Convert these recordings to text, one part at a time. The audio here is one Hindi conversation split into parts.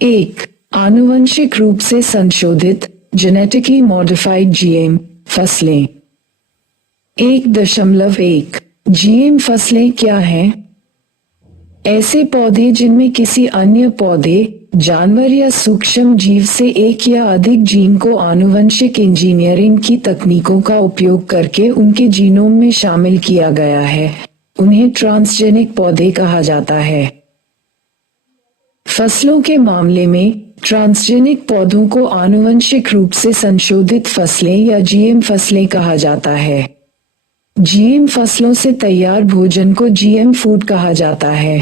एक, आनुवंशिक रूप से संशोधित जेनेटिकली मॉडिफाइड जीएम फसलें। 1.1 जीएम फसलें क्या हैं? ऐसे पौधे जिनमें किसी अन्य पौधे, जानवर या सूक्ष्म जीव से एक या अधिक जीन को आनुवंशिक इंजीनियरिंग की तकनीकों का उपयोग करके उनके जीनोम में शामिल किया गया है, उन्हें ट्रांसजेनिक पौधे कहा जाता है। फसलों के मामले में ट्रांसजेनिक पौधों को आनुवंशिक रूप से संशोधित फसलें या जीएम फसलें कहा जाता है। जीएम फसलों से तैयार भोजन को जीएम फूड कहा जाता है।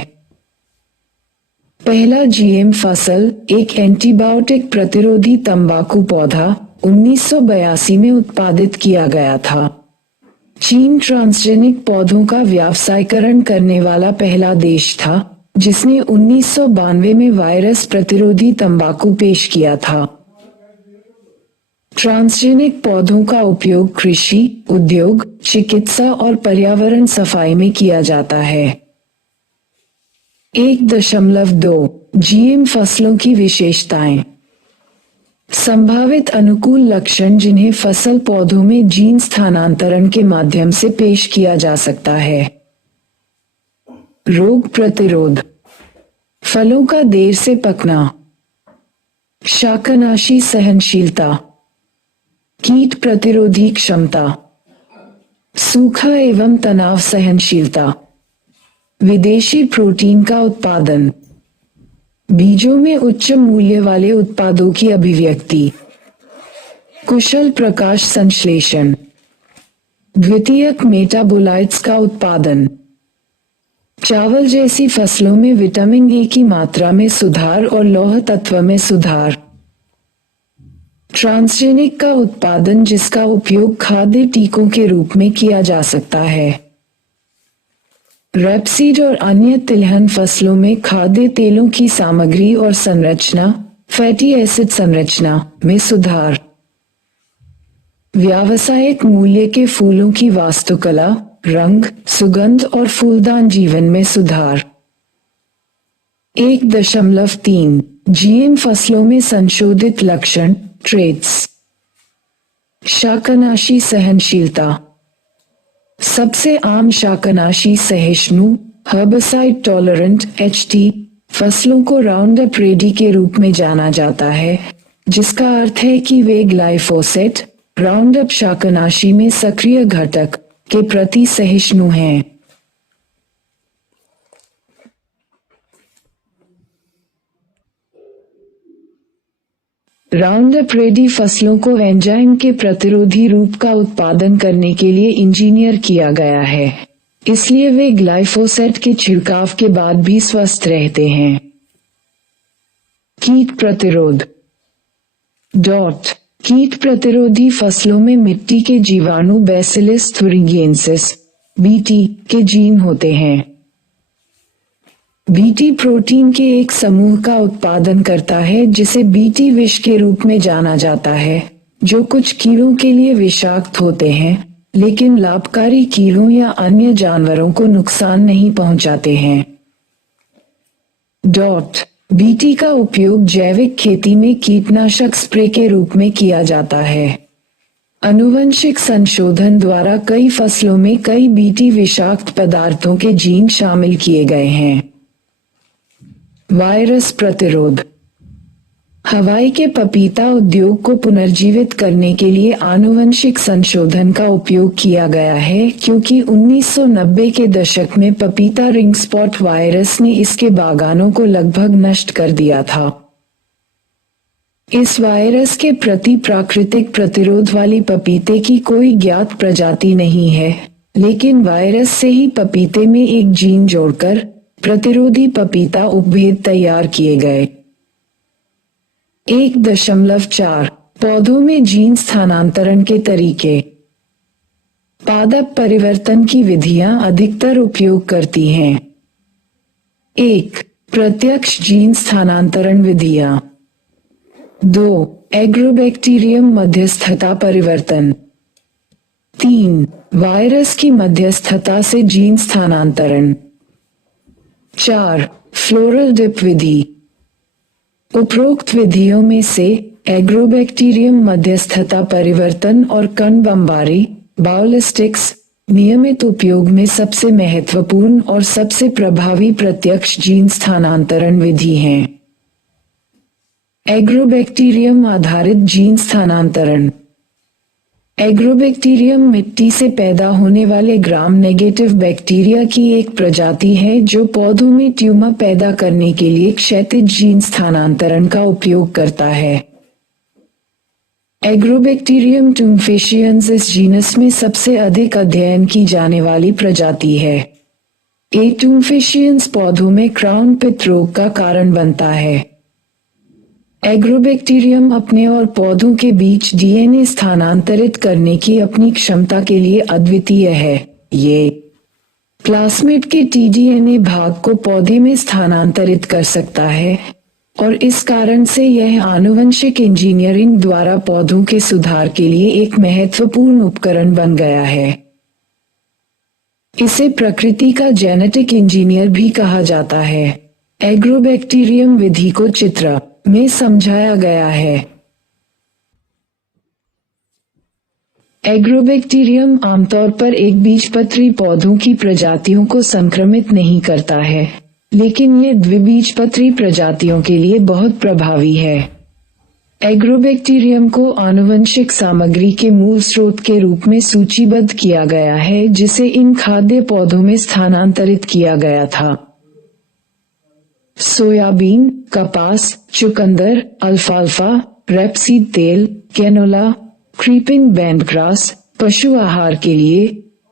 पहला जीएम फसल एक एंटीबायोटिक प्रतिरोधी तंबाकू पौधा 1982 में उत्पादित किया गया था। चीन ट्रांसजेनिक पौधों का व्यावसायीकरण करने वाला पहला देश था, जिसने 1992 में वायरस प्रतिरोधी तंबाकू पेश किया था। ट्रांसजेनिक पौधों का उपयोग कृषि, उद्योग, चिकित्सा और पर्यावरण सफाई में किया जाता है। 1.2 जीएम फसलों की विशेषताएं। संभावित अनुकूल लक्षण जिन्हें फसल पौधों में जीन स्थानांतरण के माध्यम से पेश किया जा सकता है। रोग प्रतिरोध, फलों का देर से पकना, शाकनाशी सहनशीलता, कीट प्रतिरोधी क्षमता, सूखा एवं तनाव सहनशीलता, विदेशी प्रोटीन का उत्पादन, बीजों में उच्च मूल्य वाले उत्पादों की अभिव्यक्ति, कुशल प्रकाश संश्लेषण, द्वितीयक मेटाबोलाइट्स का उत्पादन, चावल जैसी फसलों में विटामिन ए की मात्रा में सुधार और लौह तत्व में सुधार। ट्रांसजेनिक का उत्पादन जिसका उपयोग खाद्य टीकों के रूप में किया जा सकता है। रेपसीड और अन्य तिलहन फसलों में खाद्य तेलों की सामग्री और संरचना, फैटी एसिड संरचना में सुधार। व्यावसायिक मूल्य के फूलों की वास्तुकला, रंग, सुगंध और फूलदान जीवन में सुधार। 1.3 जीएम फसलों में संशोधित लक्षण ट्रेट्स। शाकनाशी सहनशीलता, सबसे आम शाकनाशी सहिष्णु हर्बिसाइड टॉलरेंट HT फसलों को राउंडअप रेडी के रूप में जाना जाता है, जिसका अर्थ है कि वे ग्लाइफोसेट, राउंडअप शाकनाशी में सक्रिय घटक के प्रति सहिष्णु हैं। राउंडअप रेडी फसलों को एंजाइम के प्रतिरोधी रूप का उत्पादन करने के लिए इंजीनियर किया गया है, इसलिए वे ग्लाइफोसेट के छिड़काव के बाद भी स्वस्थ रहते हैं। कीट प्रतिरोध। कीट प्रतिरोधी फसलों में मिट्टी के जीवाणु बैसिलस thuringiensis BT के जीन होते हैं। बीटी प्रोटीन के एक समूह का उत्पादन करता है जिसे बीटी विष के रूप में जाना जाता है, जो कुछ कीड़ों के लिए विषाक्त होते हैं, लेकिन लाभकारी कीड़ों या अन्य जानवरों को नुकसान नहीं पहुंचाते हैं। बीटी का उपयोग जैविक खेती में कीटनाशक स्प्रे के रूप में किया जाता है। आनुवंशिक संशोधन द्वारा कई फसलों में कई बीटी विषाक्त पदार्थों के जीन शामिल किए गए हैं। वायरस प्रतिरोध। हवाई के पपीता उद्योग को पुनर्जीवित करने के लिए आनुवंशिक संशोधन का उपयोग किया गया है, क्योंकि 1990 के दशक में पपीता रिंग स्पॉट वायरस ने इसके बागानों को लगभग नष्ट कर दिया था। इस वायरस के प्रति प्राकृतिक प्रतिरोध वाली पपीते की कोई ज्ञात प्रजाति नहीं है, लेकिन वायरस से ही पपीते में एक जीन जोड़कर प्रतिरोधी पपीता उपभेद तैयार किए गए। 1.4 पौधों में जीन स्थानांतरण के तरीके। पादप परिवर्तन की विधियां अधिकतर उपयोग करती हैं। 1. प्रत्यक्ष जीन स्थानांतरण विधियां। 2. एग्रोबैक्टीरियम मध्यस्थता परिवर्तन। 3. वायरस की मध्यस्थता से जीन स्थानांतरण। 4. फ्लोरल डिप विधि। उपरोक्त विधियों में से एग्रोबैक्टीरियम मध्यस्थता परिवर्तन और कण बमबारी बायोलिस्टिक्स नियमित उपयोग में सबसे महत्वपूर्ण और सबसे प्रभावी प्रत्यक्ष जीन स्थानांतरण विधि हैं। एग्रोबैक्टीरियम आधारित जीन स्थानांतरण। एग्रोबैक्टीरियम मिट्टी से पैदा होने वाले ग्राम नेगेटिव बैक्टीरिया की एक प्रजाति है जो पौधों में ट्यूमर पैदा करने के लिए क्षैतिज जीन स्थानांतरण का उपयोग करता है। एग्रोबैक्टीरियम टूम्फेशियंस इस जीनस में सबसे अधिक अध्ययन की जाने वाली प्रजाति है। ए टूम्फेशियंस पौधों में क्राउन पिथ रोग का कारण बनता है। एग्रोबैक्टीरियम अपने और पौधों के बीच डीएनए स्थानांतरित करने की अपनी क्षमता के लिए अद्वितीय है। ये प्लास्मिड के टीडीएनए भाग को पौधे में स्थानांतरित कर सकता है और इस कारण से यह आनुवंशिक इंजीनियरिंग द्वारा पौधों के सुधार के लिए एक महत्वपूर्ण उपकरण बन गया है। इसे प्रकृति का जेनेटिक इंजीनियर भी कहा जाता है। एग्रोबैक्टीरियम विधि को चित्र में समझाया गया है। एग्रोबैक्टीरियम आमतौर पर एक बीजपत्री पौधों की प्रजातियों को संक्रमित नहीं करता है, लेकिन ये द्विबीजपत्री प्रजातियों के लिए बहुत प्रभावी है। एग्रोबैक्टीरियम को आनुवंशिक सामग्री के मूल स्रोत के रूप में सूचीबद्ध किया गया है जिसे इन खाद्य पौधों में स्थानांतरित किया गया था। सोयाबीन, कपास, चुकंदर, अल्फाल्फा, रेपसीड तेल, कैनोला, क्रीपिंग बैंडग्रास, पशु आहार के लिए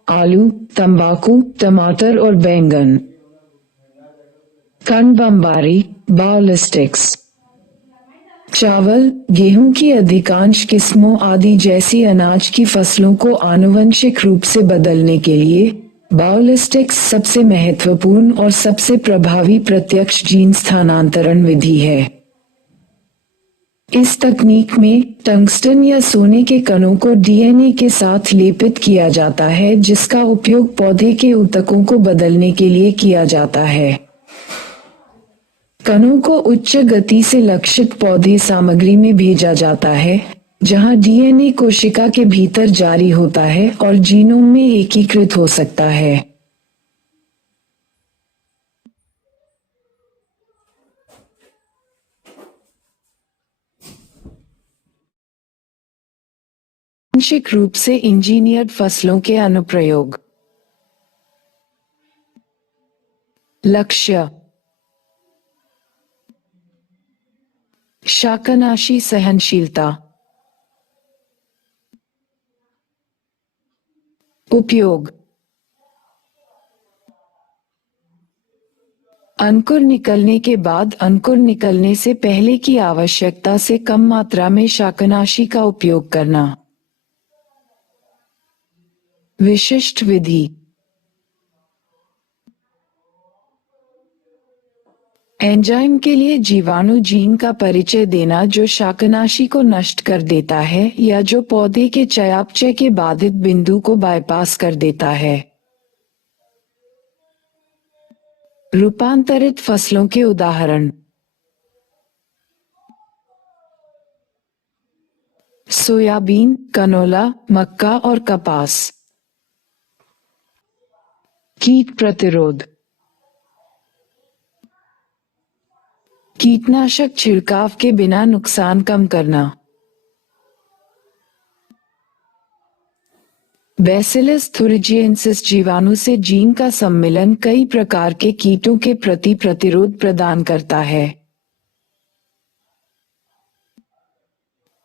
आलू, तंबाकू, टमाटर और बैंगन। कण बमबारी बायोलिस्टिक्स। चावल, गेहूं की अधिकांश किस्मों आदि जैसी अनाज की फसलों को आनुवंशिक रूप से बदलने के लिए बायोलिस्टिक्स सबसे महत्वपूर्ण और सबसे प्रभावी प्रत्यक्ष जीन स्थानांतरण विधि है। इस तकनीक में टंगस्टन या सोने के कणों को डीएनए के साथ लेपित किया जाता है जिसका उपयोग पौधे के ऊतकों को बदलने के लिए किया जाता है। कणों को उच्च गति से लक्षित पौधे सामग्री में भेजा जाता है जहां डीएनए कोशिका के भीतर जारी होता है और जीनोम में एकीकृत हो सकता है। आंशिक रूप से इंजीनियर्ड फसलों के अनुप्रयोग। लक्ष्य शाकनाशी सहनशीलता। उपयोग अंकुर निकलने के बाद अंकुर निकलने से पहले की आवश्यकता से कम मात्रा में शाकनाशी का उपयोग करना। विशिष्ट विधि एंजाइम के लिए जीवाणु जीन का परिचय देना जो शाकनाशी को नष्ट कर देता है या जो पौधे के चयापचय के बाधित बिंदु को बाईपास कर देता है। रूपांतरित फसलों के उदाहरण सोयाबीन, कनोला, मक्का और कपास। कीट प्रतिरोध कीटनाशक छिड़काव के बिना नुकसान कम करना। बैसिलस थुरिजिएंसिस जीवाणु से जीन का सम्मिलन कई प्रकार के कीटों के प्रति प्रतिरोध प्रदान करता है।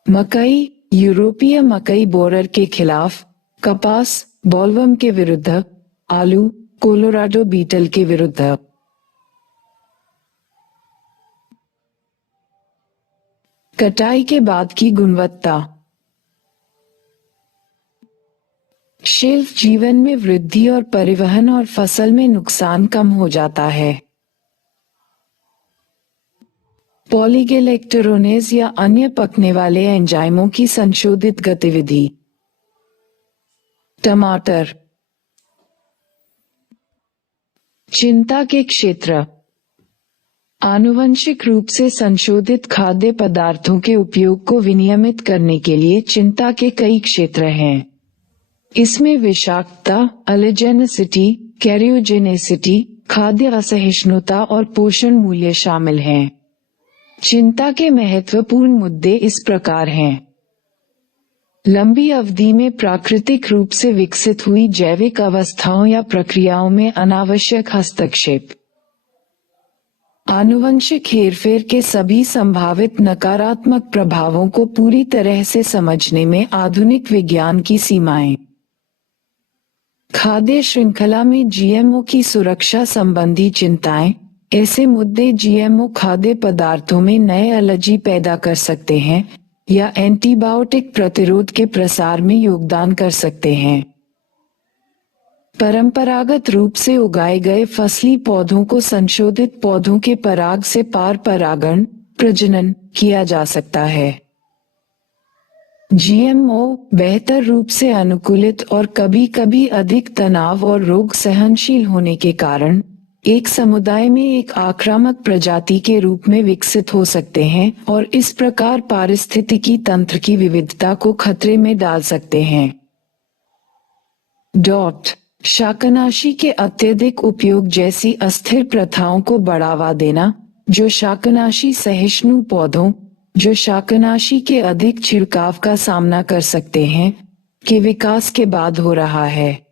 मकई, यूरोपीय मकई बोरर के खिलाफ, कपास, बॉलवर्म के विरुद्ध, आलू, कोलोराडो बीटल के विरुद्ध। कटाई के बाद की गुणवत्ता शेल्फ जीवन में वृद्धि और परिवहन और फसल में नुकसान कम हो जाता है। पॉलीगैलेक्टोरोनेज या अन्य पकने वाले एंजाइमों की संशोधित गतिविधि। टमाटर चिंता के क्षेत्र आनुवंशिक रूप से संशोधित खाद्य पदार्थों के उपयोग को विनियमित करने के लिए चिंता के कई क्षेत्र हैं। इसमें विषाक्तता, एलर्जेनिसिटी, कैरियोजेनेसिटी, खाद्य असहिष्णुता और पोषण मूल्य शामिल हैं। चिंता के महत्वपूर्ण मुद्दे इस प्रकार हैं। लंबी अवधि में प्राकृतिक रूप से विकसित हुई जैविक अवस्थाओं या प्रक्रियाओं में अनावश्यक हस्तक्षेप। आनुवंशिक हेरफेर के सभी संभावित नकारात्मक प्रभावों को पूरी तरह से समझने में आधुनिक विज्ञान की सीमाएं। खाद्य श्रृंखला में जीएमओ की सुरक्षा संबंधी चिंताएं। ऐसे मुद्दे जीएमओ खाद्य पदार्थों में नए एलर्जी पैदा कर सकते हैं या एंटीबायोटिक प्रतिरोध के प्रसार में योगदान कर सकते हैं। परंपरागत रूप से उगाए गए फसली पौधों को संशोधित पौधों के पराग से पार परागण प्रजनन किया जा सकता है। जीएमओ बेहतर रूप से अनुकूलित और कभी-कभी अधिक तनाव और रोग सहनशील होने के कारण एक समुदाय में एक आक्रामक प्रजाति के रूप में विकसित हो सकते हैं और इस प्रकार पारिस्थितिकी तंत्र की विविधता को खतरे में डाल सकते हैं। शाकनाशी के अत्यधिक उपयोग जैसी अस्थिर प्रथाओं को बढ़ावा देना, जो शाकनाशी सहिष्णु पौधों, जो शाकनाशी के अधिक छिड़काव का सामना कर सकते हैं, के विकास के बाद हो रहा है।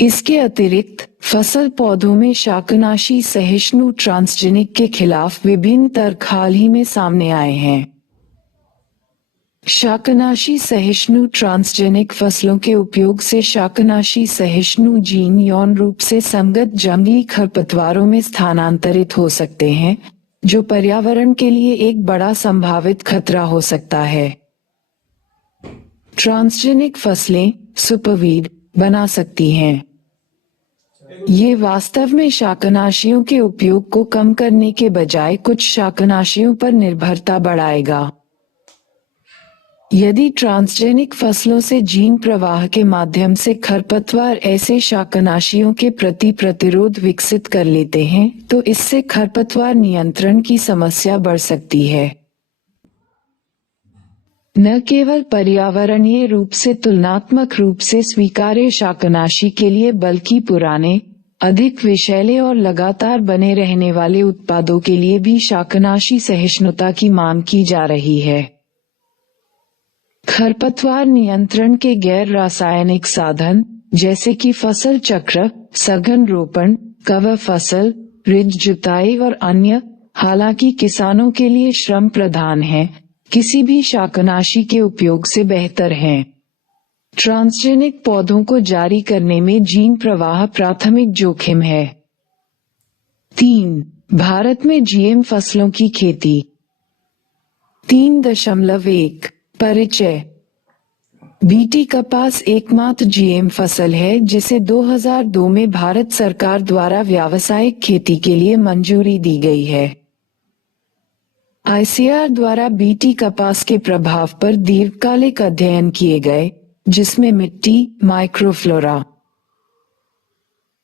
इसके अतिरिक्त फसल पौधों में शाकनाशी सहिष्णु ट्रांसजेनिक के खिलाफ विभिन्न तर्क हाल ही में सामने आए हैं। शाकनाशी सहिष्णु ट्रांसजेनिक फसलों के उपयोग से शाकनाशी सहिष्णु जीन यौन रूप से संगत जंगली खरपतवारों में स्थानांतरित हो सकते हैं, जो पर्यावरण के लिए एक बड़ा संभावित खतरा हो सकता है। ट्रांसजेनिक फसलें सुपरवीड बना सकती हैं। ये वास्तव में शाकनाशियों के उपयोग को कम करने के बजाय कुछ शाकनाशियों पर निर्भरता बढ़ाएगा। यदि ट्रांसजेनिक फसलों से जीन प्रवाह के माध्यम से खरपतवार ऐसे शाकनाशियों के प्रति प्रतिरोध विकसित कर लेते हैं, तो इससे खरपतवार नियंत्रण की समस्या बढ़ सकती है। न केवल पर्यावरणीय रूप से तुलनात्मक रूप से स्वीकार्य शाकनाशी के लिए, बल्कि पुराने, अधिक विषैले और लगातार बने रहने वाले उत्पादों के लिए भी शाकनाशी सहिष्णुता की मांग की जा रही है। खरपतवार नियंत्रण के गैर रासायनिक साधन, जैसे कि फसल चक्र, सघन रोपण, कवर फसल, रिज जुताई और अन्य, हालांकि किसानों के लिए श्रम प्रधान है, किसी भी शाकनाशी के उपयोग से बेहतर हैं। ट्रांसजेनिक पौधों को जारी करने में जीन प्रवाह प्राथमिक जोखिम है। 3. भारत में जीएम फसलों की खेती। 3.1 परिचय। बीटी कपास एकमात्र जीएम फसल है जिसे 2002 में भारत सरकार द्वारा व्यावसायिक खेती के लिए मंजूरी दी गई है। आईसीआर द्वारा बीटी कपास के प्रभाव पर दीर्घकालिक अध्ययन किए गए, जिसमें मिट्टी, माइक्रोफ्लोरा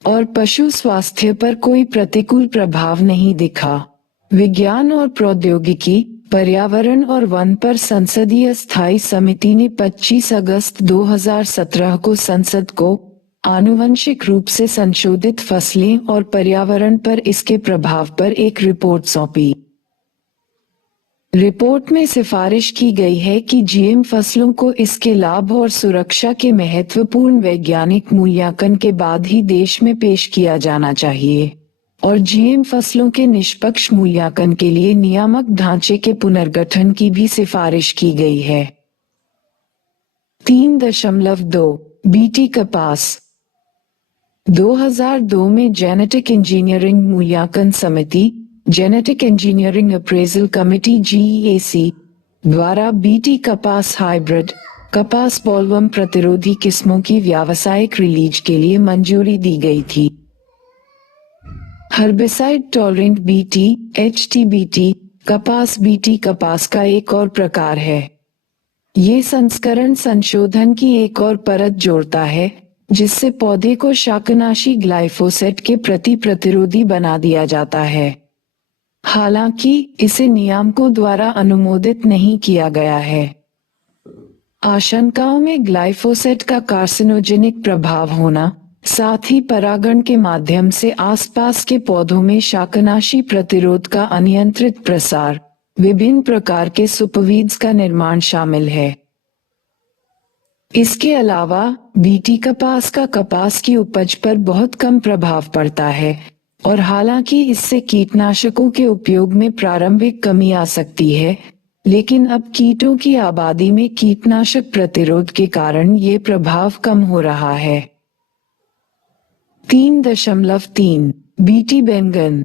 और पशु स्वास्थ्य पर कोई प्रतिकूल प्रभाव नहीं दिखा। विज्ञान और प्रौद्योगिकी, पर्यावरण और वन पर संसदीय स्थायी समिति ने 25 अगस्त 2017 को संसद को आनुवंशिक रूप से संशोधित फसलें और पर्यावरण पर इसके प्रभाव पर एक रिपोर्ट सौंपी। रिपोर्ट में सिफारिश की गई है कि जीएम फसलों को इसके लाभ और सुरक्षा के महत्वपूर्ण वैज्ञानिक मूल्यांकन के बाद ही देश में पेश किया जाना चाहिए, और जीएम फसलों के निष्पक्ष मूल्यांकन के लिए नियामक ढांचे के पुनर्गठन की भी सिफारिश की गई है। 3.2 बीटी कपास। 2002 में जेनेटिक इंजीनियरिंग मूल्यांकन समिति, genetic engineering appraisal committee (GEAC) द्वारा बीटी कपास हाइब्रिड कपास बॉलवर्म प्रतिरोधी किस्मों की व्यावसायिक रिलीज के लिए मंजूरी दी गई थी। हर्बिसाइड टॉलरेंट बीटी (HTBT) कपास बीटी कपास का एक और प्रकार है। ये संस्करण संशोधन की एक और परत जोड़ता है, जिससे पौधे को शाकनाशी ग्लाइफोसेट के प्रति प्रतिरोधी बना दिया जाता है। हालांकि इसे नियामकों द्वारा अनुमोदित नहीं किया गया है। आशंकाओं में ग्लाइफोसेट का कार्सिनोजेनिक प्रभाव होना, साथ ही परागण के माध्यम से आसपास के पौधों में शाकनाशी प्रतिरोध का अनियंत्रित प्रसार, विभिन्न प्रकार के सुपरवीड्स का निर्माण शामिल है। इसके अलावा बीटी कपास का कपास की उपज पर बहुत कम प्रभाव पड़ता है और हालांकि इससे कीटनाशकों के उपयोग में प्रारंभिक कमी आ सकती है, लेकिन अब कीटों की आबादी में कीटनाशक प्रतिरोध के कारण ये प्रभाव कम हो रहा है। 3.3 बीटी बैंगन।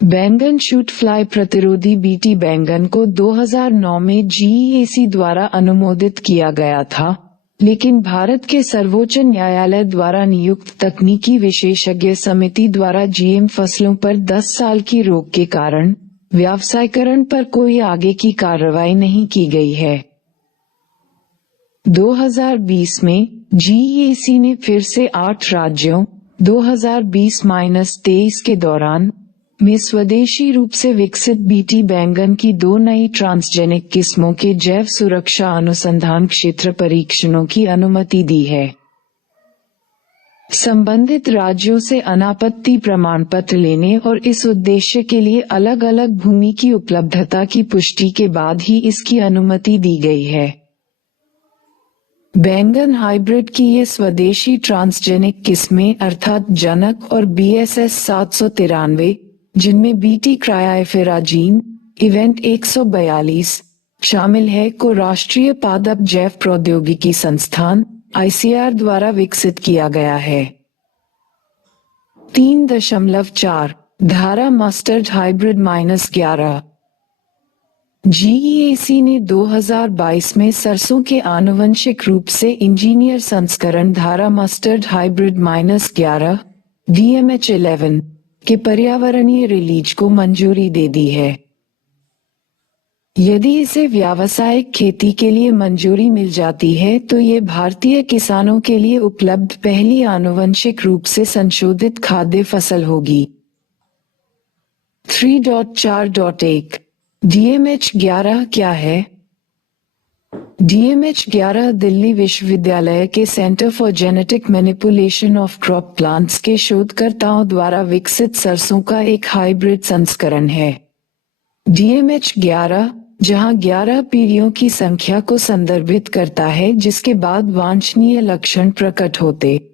बैंगन शूट फ्लाई प्रतिरोधी बीटी बैंगन को 2009 में जीईएसी द्वारा अनुमोदित किया गया था, लेकिन भारत के सर्वोच्च न्यायालय द्वारा नियुक्त तकनीकी विशेषज्ञ समिति द्वारा जीएम फसलों पर 10 साल की रोक के कारण व्यावसायीकरण पर कोई आगे की कार्रवाई नहीं की गई है। 2020 में जीईएसी ने फिर से 8 राज्यों 2020-23 के दौरान में स्वदेशी रूप से विकसित बीटी बैंगन की 2 नई ट्रांसजेनिक किस्मों के जैव सुरक्षा अनुसंधान क्षेत्र परीक्षणों की अनुमति दी है। संबंधित राज्यों से अनापत्ति प्रमाण पत्र लेने और इस उद्देश्य के लिए अलग अलग भूमि की उपलब्धता की पुष्टि के बाद ही इसकी अनुमति दी गई है। बैंगन हाइब्रिड की ये स्वदेशी ट्रांसजेनिक किस्में अर्थात जनक और BSS 793, जिनमें बीटी क्रायाफेराजीन इवेंट 142 शामिल है, को राष्ट्रीय पादप जैव प्रौद्योगिकी संस्थान ICAR द्वारा विकसित किया गया है। 3.4 धारा मस्टर्ड हाइब्रिड -11। जीईएसी ने 2022 में सरसों के आनुवंशिक रूप से इंजीनियर संस्करण धारा मस्टर्ड हाइब्रिड -11 DMH11 के पर्यावरणीय रिलीज को मंजूरी दे दी है। यदि इसे व्यावसायिक खेती के लिए मंजूरी मिल जाती है तो ये भारतीय किसानों के लिए उपलब्ध पहली आनुवंशिक रूप से संशोधित खाद्य फसल होगी। 3.4.1 DMH11 क्या है? DMH11 दिल्ली विश्वविद्यालय के centre for genetic manipulation of crop plants के शोधकर्ताओं द्वारा विकसित सरसों का एक हाइब्रिड संस्करण है। DMH11, जहां 11 पीढ़ियों की संख्या को संदर्भित करता है, जिसके बाद वांछनीय लक्षण प्रकट होते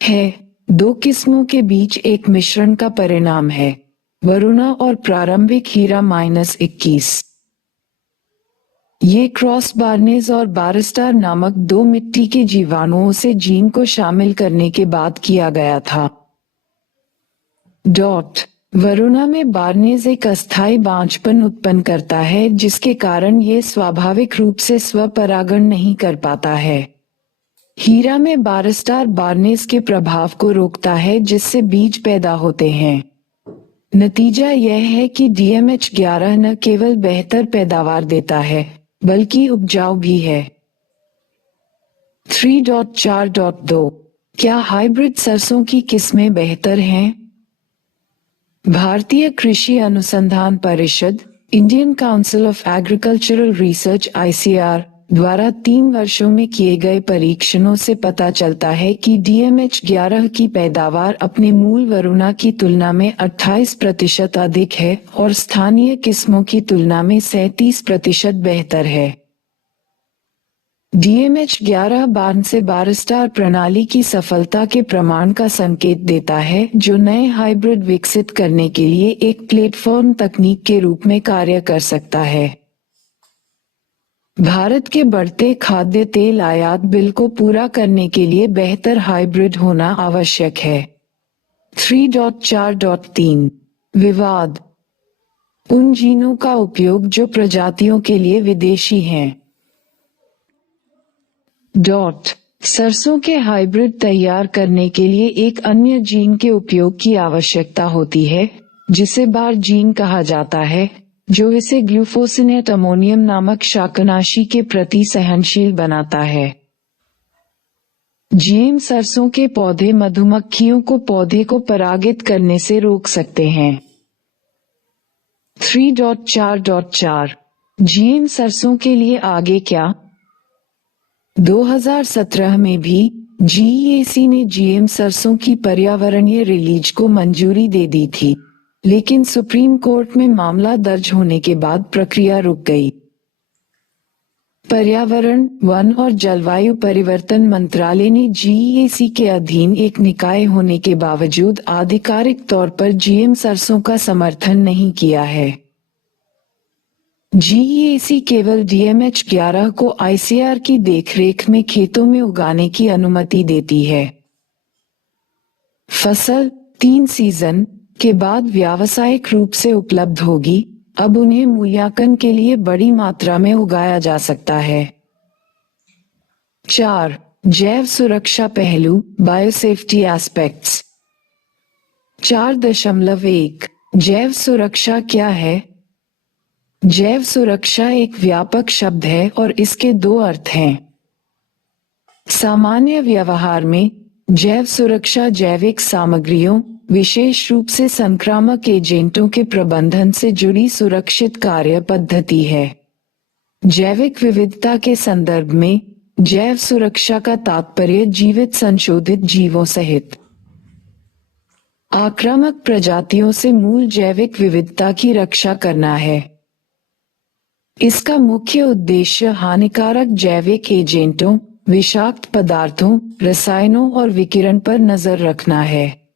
हैं, 2 किस्मों के बीच एक मिश्रण का परिणाम है, वरुणा और प्रारंभिक हीरा -21। ये क्रॉस बार्नेज और बारस्टार नामक 2 मिट्टी के जीवाणुओं से जीन को शामिल करने के बाद किया गया था। वरुणा में बार्नेज एक अस्थायी बांझपन उत्पन्न करता है, जिसके कारण ये स्वाभाविक रूप से स्वपरागण नहीं कर पाता है। हीरा में बारस्टार बार्नेज के प्रभाव को रोकता है, जिससे बीज पैदा होते हैं। नतीजा यह है कि DMH11 न केवल बेहतर पैदावार देता है, बल्कि उपजाऊ भी है। 3.4.2 क्या हाइब्रिड सरसों की किस्में बेहतर हैं? भारतीय कृषि अनुसंधान परिषद Indian council of agricultural research ICAR द्वारा 3 वर्षों में किए गए परीक्षणों से पता चलता है कि DMH11 की पैदावार अपने मूल वरुणा की तुलना में 28% अधिक है और स्थानीय किस्मों की तुलना में 37% बेहतर है। DMH11 बार्न से बारस्टार प्रणाली की सफलता के प्रमाण का संकेत देता है, जो नए हाइब्रिड विकसित करने के लिए एक प्लेटफॉर्म तकनीक के रूप में कार्य कर सकता है। भारत के बढ़ते खाद्य तेल आयात बिल को पूरा करने के लिए बेहतर हाइब्रिड होना आवश्यक है। 3.4.3 विवाद। उन जीनों का उपयोग जो प्रजातियों के लिए विदेशी हैं। सरसों के हाइब्रिड तैयार करने के लिए एक अन्य जीन के उपयोग की आवश्यकता होती है, जिसे बार जीन कहा जाता है, जो इसे ग्लूफोसिनेट अमोनियम नामक शाकनाशी के प्रति सहनशील बनाता है। जीएम सरसों के पौधे मधुमक्खियों को पौधे को परागित करने से रोक सकते हैं। 3.4.4 जीएम सरसों के लिए आगे क्या? 2017 में भी जीईएसी ने जीएम सरसों की पर्यावरणीय रिलीज को मंजूरी दे दी थी, लेकिन सुप्रीम कोर्ट में मामला दर्ज होने के बाद प्रक्रिया रुक गई। पर्यावरण, वन और जलवायु परिवर्तन मंत्रालय ने जीईएसी के अधीन एक निकाय होने के बावजूद आधिकारिक तौर पर जीएम सरसों का समर्थन नहीं किया है। जीईएसी केवल DMH-11 को आईसीआर की देखरेख में खेतों में उगाने की अनुमति देती है। फसल 3 सीजन के बाद व्यावसायिक रूप से उपलब्ध होगी, अब उन्हें मूल्यांकन के लिए बड़ी मात्रा में उगाया जा सकता है। 4. जैव सुरक्षा पहलू, बायोसेफ्टी एस्पेक्ट्स। 4.1 जैव सुरक्षा क्या है? जैव सुरक्षा एक व्यापक शब्द है और इसके 2 अर्थ हैं। सामान्य व्यवहार में जैव सुरक्षा जैविक सामग्रियों, विशेष रूप से संक्रामक एजेंटों के प्रबंधन से जुड़ी सुरक्षित कार्य पद्धति है। जैविक विविधता के संदर्भ में जैव सुरक्षा का तात्पर्य जीवित संशोधित जीवों सहित आक्रामक प्रजातियों से मूल जैविक विविधता की रक्षा करना है। इसका मुख्य उद्देश्य हानिकारक जैविक एजेंटों, विषाक्त पदार्थों, रसायनों और विकिरण पर नजर रखना है।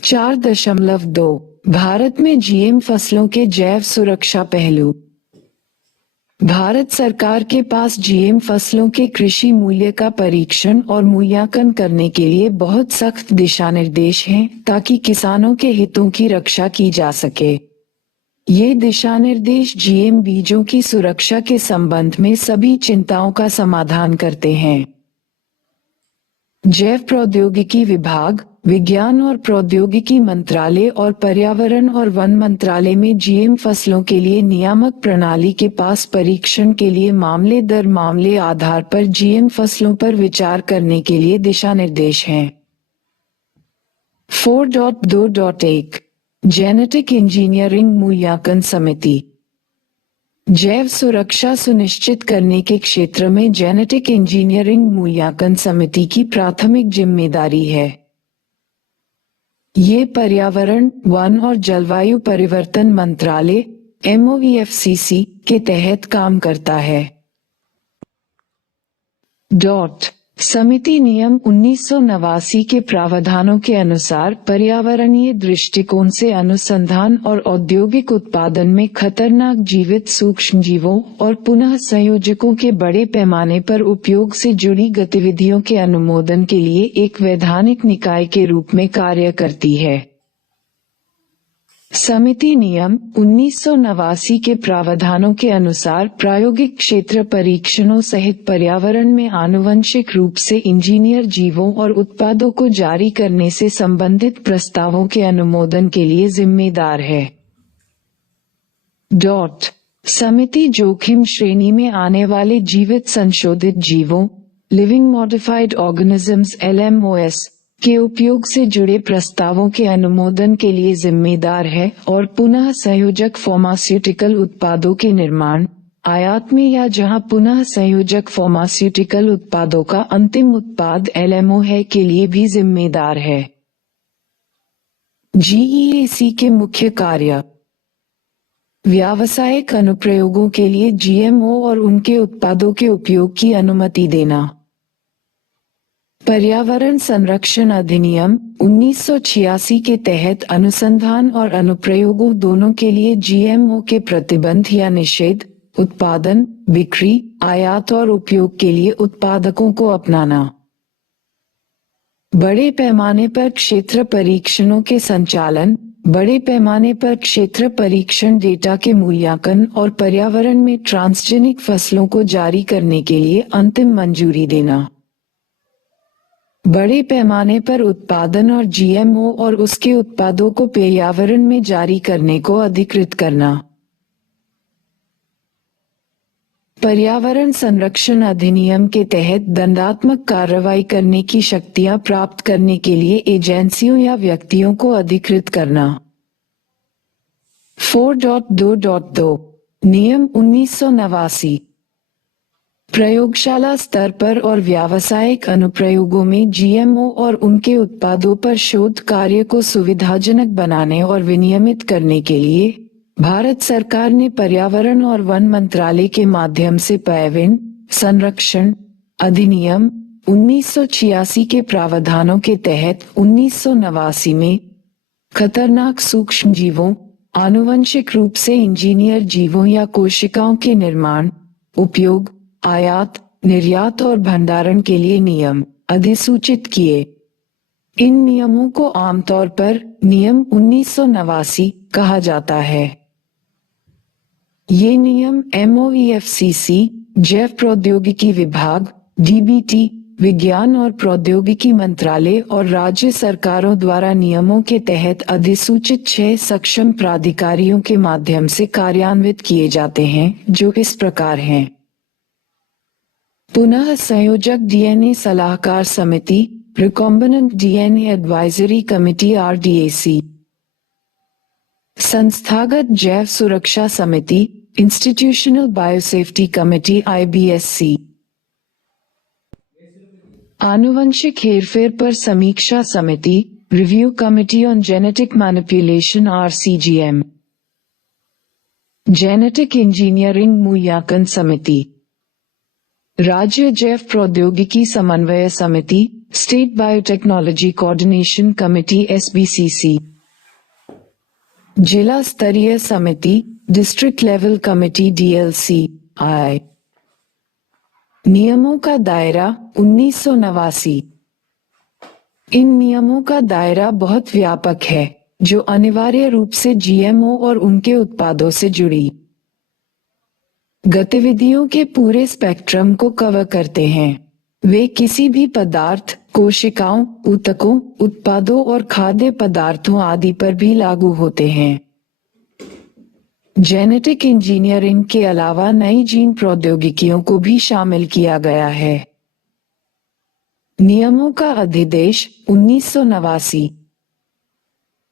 4.2 भारत में जीएम फसलों के जैव सुरक्षा पहलू। भारत सरकार के पास जीएम फसलों के कृषि मूल्य का परीक्षण और मूल्यांकन करने के लिए बहुत सख्त दिशानिर्देश हैं, ताकि किसानों के हितों की रक्षा की जा सके। ये दिशानिर्देश जीएम बीजों की सुरक्षा के संबंध में सभी चिंताओं का समाधान करते हैं। जैव प्रौद्योगिकी विभाग, विज्ञान और प्रौद्योगिकी मंत्रालय और पर्यावरण और वन मंत्रालय में जीएम फसलों के लिए नियामक प्रणाली के पास परीक्षण के लिए मामले दर मामले आधार पर जीएम फसलों पर विचार करने के लिए दिशानिर्देश हैं। 4.2.1 जेनेटिक इंजीनियरिंग मूल्यांकन समिति। जैव सुरक्षा सुनिश्चित करने के क्षेत्र में जेनेटिक इंजीनियरिंग मूल्यांकन समिति की प्राथमिक जिम्मेदारी है। ये पर्यावरण, वन और जलवायु परिवर्तन मंत्रालय MOEFCC के तहत काम करता है। समिति नियम 1989 के प्रावधानों के अनुसार पर्यावरणीय दृष्टिकोण से अनुसंधान और औद्योगिक उत्पादन में खतरनाक जीवित सूक्ष्मजीवों और पुनः संयोजकों के बड़े पैमाने पर उपयोग से जुड़ी गतिविधियों के अनुमोदन के लिए एक वैधानिक निकाय के रूप में कार्य करती है। समिति नियम 1989 के प्रावधानों के अनुसार प्रायोगिक क्षेत्र परीक्षणों सहित पर्यावरण में आनुवंशिक रूप से इंजीनियर जीवों और उत्पादों को जारी करने से संबंधित प्रस्तावों के अनुमोदन के लिए जिम्मेदार है। समिति जोखिम श्रेणी में आने वाले जीवित संशोधित जीवों लिविंग मॉडिफाइड ऑर्गेनिजम्स LMOS के उपयोग से जुड़े प्रस्तावों के अनुमोदन के लिए जिम्मेदार है और पुनः संयोजक फार्मास्यूटिकल उत्पादों के निर्माण, आयात में या जहां पुनः संयोजक फार्मास्यूटिकल उत्पादों का अंतिम उत्पाद LMO है के लिए भी जिम्मेदार है। GEAC के मुख्य कार्य: व्यावसायिक अनुप्रयोगों के लिए GMO और उनके उत्पादों के उपयोग की अनुमति देना। पर्यावरण संरक्षण अधिनियम 1986 के तहत अनुसंधान और अनुप्रयोगों दोनों के लिए GMO के प्रतिबंध या निषेध, उत्पादन, बिक्री, आयात और उपयोग के लिए उत्पादकों को अपनाना। बड़े पैमाने पर क्षेत्र परीक्षणों के संचालन, बड़े पैमाने पर क्षेत्र परीक्षण डेटा के मूल्यांकन और पर्यावरण में ट्रांसजेनिक फसलों को जारी करने के लिए अंतिम मंजूरी देना। बड़े पैमाने पर उत्पादन और GMO और उसके उत्पादों को पर्यावरण में जारी करने को अधिकृत करना। पर्यावरण संरक्षण अधिनियम के तहत दंडात्मक कार्रवाई करने की शक्तियां प्राप्त करने के लिए एजेंसियों या व्यक्तियों को अधिकृत करना। 4.2.2 नियम 1989 प्रयोगशाला स्तर पर और व्यावसायिक अनुप्रयोगों में जीएमओ और उनके उत्पादों पर शोध कार्य को सुविधाजनक बनाने और विनियमित करने के लिए भारत सरकार ने पर्यावरण और वन मंत्रालय के माध्यम से पर्यावरण संरक्षण अधिनियम 1986 के प्रावधानों के तहत 1989 में खतरनाक सूक्ष्म जीवों, आनुवंशिक रूप से इंजीनियर जीवों या कोशिकाओं के निर्माण, उपयोग, आयात, निर्यात और भंडारण के लिए नियम अधिसूचित किए। इन नियमों को आमतौर पर नियम 1989 कहा जाता है। ये नियम MOEFCC, जैव प्रौद्योगिकी विभाग, DBT, विज्ञान और प्रौद्योगिकी मंत्रालय और राज्य सरकारों द्वारा नियमों के तहत अधिसूचित 6 सक्षम प्राधिकारियों के माध्यम से कार्यान्वित किए जाते हैं, जो इस प्रकार हैं। पुनः संयोजक डीएनए सलाहकार समिति, recombinant DNA advisory committee RDAC, संस्थागत जैव सुरक्षा समिति, इंस्टीट्यूशनल बायोसेफ्टी कमिटी IBSC, आनुवंशिक हेरफेर पर समीक्षा समिति, review committee on genetic manipulation RCGM, genetic engineering मूल्यांकन समिति, राज्य जैव प्रौद्योगिकी समन्वय समिति, state biotechnology coordination committee SBCC, जिला स्तरीय समिति, डिस्ट्रिक्ट लेवल कमिटी DLC-I। नियमों का दायरा 1989। इन नियमों का दायरा बहुत व्यापक है, जो अनिवार्य रूप से GMO और उनके उत्पादों से जुड़ी गतिविधियों के पूरे स्पेक्ट्रम को कवर करते हैं। वे किसी भी पदार्थ, कोशिकाओं, ऊतकों, उत्पादों और खाद्य पदार्थों आदि पर भी लागू होते हैं। जेनेटिक इंजीनियरिंग के अलावा नई जीन प्रौद्योगिकियों को भी शामिल किया गया है। नियमों का अधिदेश 1989।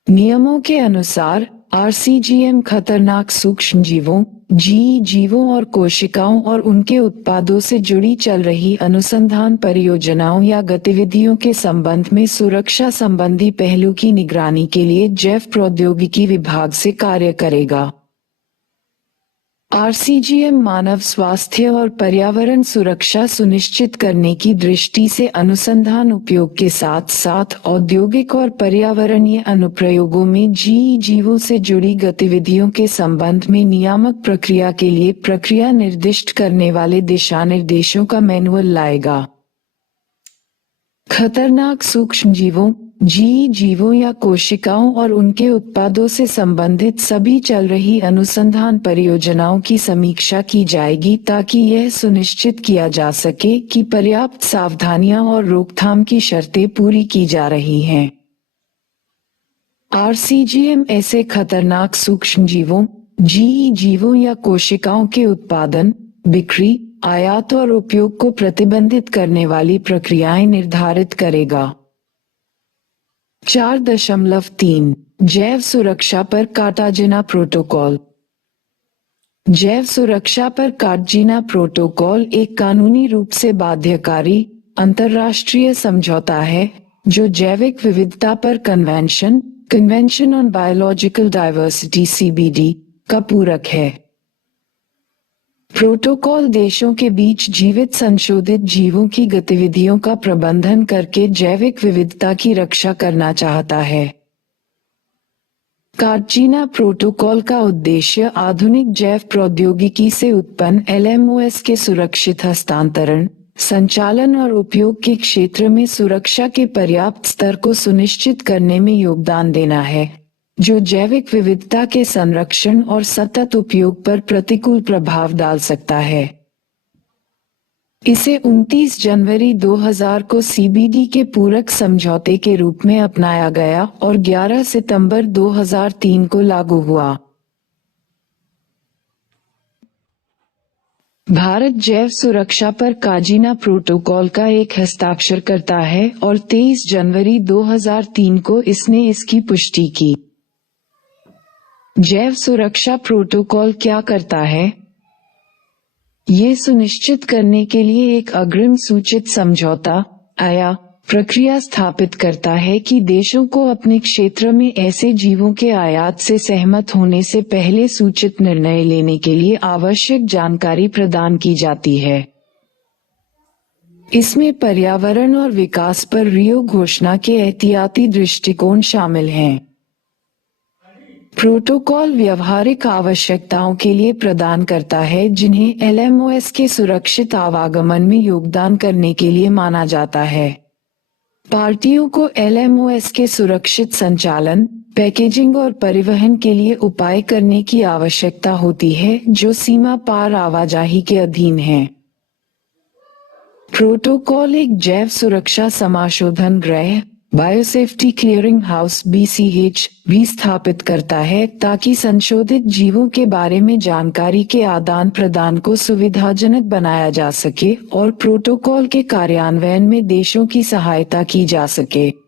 नियमों के अनुसार RCGM खतरनाक सूक्ष्म जीवों, GE जीवों और कोशिकाओं और उनके उत्पादों से जुड़ी चल रही अनुसंधान परियोजनाओं या गतिविधियों के संबंध में सुरक्षा संबंधी पहलू की निगरानी के लिए जैव प्रौद्योगिकी विभाग से कार्य करेगा। RCGM मानव स्वास्थ्य और पर्यावरण सुरक्षा सुनिश्चित करने की दृष्टि से अनुसंधान उपयोग के साथ साथ औद्योगिक और पर्यावरणीय अनुप्रयोगों में GE जीवों से जुड़ी गतिविधियों के संबंध में नियामक प्रक्रिया के लिए प्रक्रिया निर्दिष्ट करने वाले दिशानिर्देशों का मैनुअल लाएगा। खतरनाक सूक्ष्म जीवों, GE जीवों या कोशिकाओं और उनके उत्पादों से संबंधित सभी चल रही अनुसंधान परियोजनाओं की समीक्षा की जाएगी ताकि यह सुनिश्चित किया जा सके कि पर्याप्त सावधानियां और रोकथाम की शर्तें पूरी की जा रही हैं। RCGM ऐसे खतरनाक सूक्ष्म जीवों, GE जीवों या कोशिकाओं के उत्पादन, बिक्री, आयात और उपयोग को प्रतिबंधित करने वाली प्रक्रियाएं निर्धारित करेगा। 4.3 जैव सुरक्षा पर कार्टाजेना प्रोटोकॉल। जैव सुरक्षा पर कार्टाजेना प्रोटोकॉल एक कानूनी रूप से बाध्यकारी अंतर्राष्ट्रीय समझौता है जो जैविक विविधता पर convention on biological diversity CBD का पूरक है। प्रोटोकॉल देशों के बीच जीवित संशोधित जीवों की गतिविधियों का प्रबंधन करके जैविक विविधता की रक्षा करना चाहता है। कार्टाजेना प्रोटोकॉल का उद्देश्य आधुनिक जैव प्रौद्योगिकी से उत्पन्न LMOS के सुरक्षित हस्तांतरण, संचालन और उपयोग के क्षेत्र में सुरक्षा के पर्याप्त स्तर को सुनिश्चित करने में योगदान देना है, जो जैविक विविधता के संरक्षण और सतत उपयोग पर प्रतिकूल प्रभाव डाल सकता है। इसे 29 जनवरी 2000 को CBD के पूरक समझौते के रूप में अपनाया गया और 11 सितंबर 2003 को लागू हुआ। भारत जैव सुरक्षा पर काजीना प्रोटोकॉल का एक हस्ताक्षर करता है और 23 जनवरी 2003 को इसने इसकी पुष्टि की। जैव सुरक्षा प्रोटोकॉल क्या करता है? ये सुनिश्चित करने के लिए एक अग्रिम सूचित समझौता या प्रक्रिया स्थापित करता है कि देशों को अपने क्षेत्र में ऐसे जीवों के आयात से सहमत होने से पहले सूचित निर्णय लेने के लिए आवश्यक जानकारी प्रदान की जाती है। इसमें पर्यावरण और विकास पर रियो घोषणा के एहतियाती दृष्टिकोण शामिल हैं। प्रोटोकॉल व्यावहारिक आवश्यकताओं के लिए प्रदान करता है जिन्हें LMOS के सुरक्षित आवागमन में योगदान करने के लिए माना जाता है। पार्टियों को LMOS के सुरक्षित संचालन, पैकेजिंग और परिवहन के लिए उपाय करने की आवश्यकता होती है जो सीमा पार आवाजाही के अधीन है। प्रोटोकॉल एक जैव सुरक्षा समाशोधन गृह बायोसेफ्टी क्लियरिंग हाउस BCH भी स्थापित करता है ताकि संशोधित जीवों के बारे में जानकारी के आदान प्रदान को सुविधाजनक बनाया जा सके और प्रोटोकॉल के कार्यान्वयन में देशों की सहायता की जा सके।